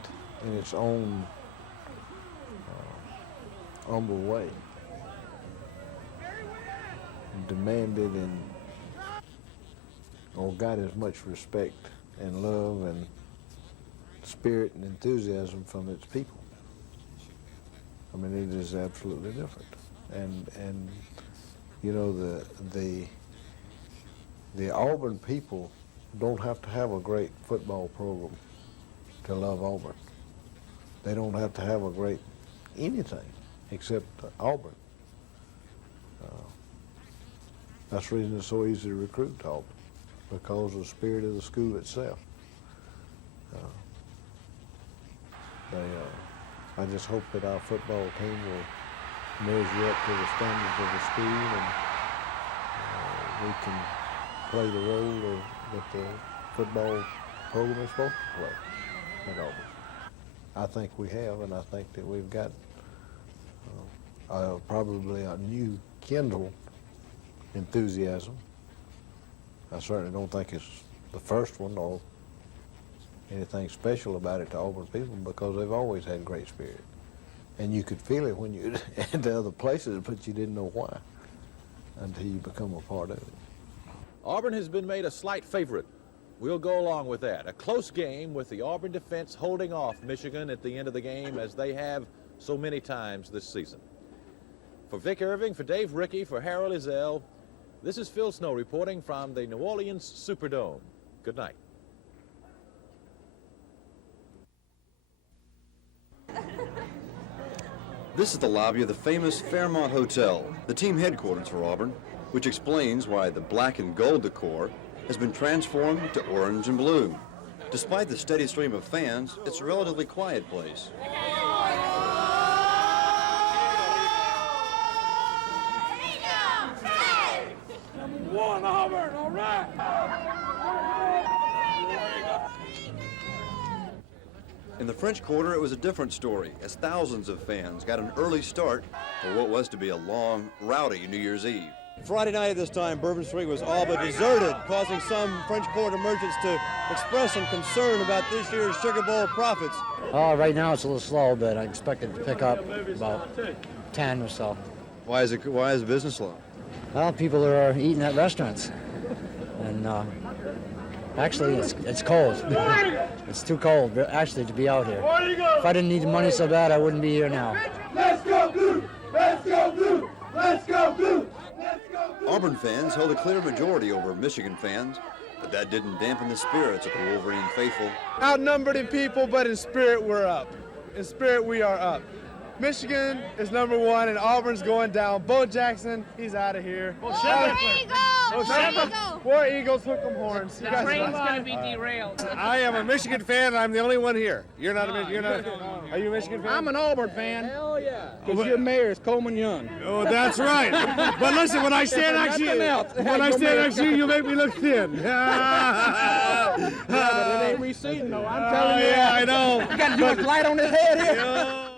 in its own humble way, demanded or got as much respect and love and spirit and enthusiasm from its people. I mean, it is absolutely different. And the Auburn people don't have to have a great football program to love Auburn. They don't have to have a great anything except Auburn. That's the reason it's so easy to recruit to Auburn, because of the spirit of the school itself. I just hope that our football team will measure up to the standards of the school, and we can play the role that the football program is supposed to play at Auburn. I think we have, and I think that we've got probably a new kindled enthusiasm. I certainly don't think it's the first one or anything special about it to Auburn people, because they've always had great spirit. And you could feel it when you went to other places, but you didn't know why until you become a part of it. Auburn has been made a slight favorite. We'll go along with that. A close game with the Auburn defense holding off Michigan at the end of the game, as they have so many times this season. For Vic Irving, for Dave Rickey, for Harold Ezell, this is Phil Snow reporting from the New Orleans Superdome. Good night. This is the lobby of the famous Fairmont Hotel, the team headquarters for Auburn, which explains why the black and gold decor has been transformed to orange and blue. Despite the steady stream of fans, it's a relatively quiet place. One Auburn, all right. In the French Quarter, it was a different story, as thousands of fans got an early start for what was to be a long, rowdy New Year's Eve. Friday night at this time, Bourbon Street was all but deserted, causing some French Quarter merchants to express some concern about this year's Sugar Bowl profits. Right now it's a little slow, but I expect it to pick up about 10 or so. Why is the business slow? Well, people are eating at restaurants, and actually it's cold. It's too cold, actually, to be out here. If I didn't need the money so bad, I wouldn't be here now. Let's go blue! Let's go blue! Let's go blue! Auburn fans held a clear majority over Michigan fans, but that didn't dampen the spirits of the Wolverine faithful. Outnumbered in people, but in spirit we're up. In spirit we are up. Michigan is number one, and Auburn's going down. Bo Jackson, he's out of here. War Eagles, hook 'em horns. The train's going to be derailed. I am a Michigan fan, and I'm the only one here. You're not a Michigan. Are you a Michigan fan? I'm an Auburn fan. Hell yeah. Because your mayor is Coleman Young. Oh, that's right. But listen, when I stand next to you, you make me look thin. Yeah, but it ain't receding, though. I'm telling you. Yeah, I know. You got to do a light on his head here.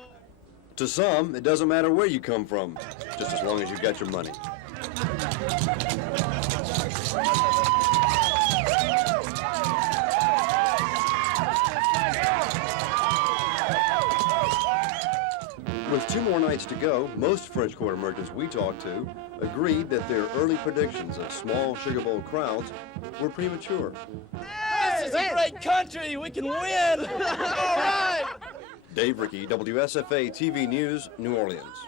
To some, it doesn't matter where you come from, just as long as you've got your money. With 2 more nights to go, most French Quarter merchants we talked to agreed that their early predictions of small Sugar Bowl crowds were premature. This is a great country. We can win. All right. Dave Rickey, WSFA TV News, New Orleans.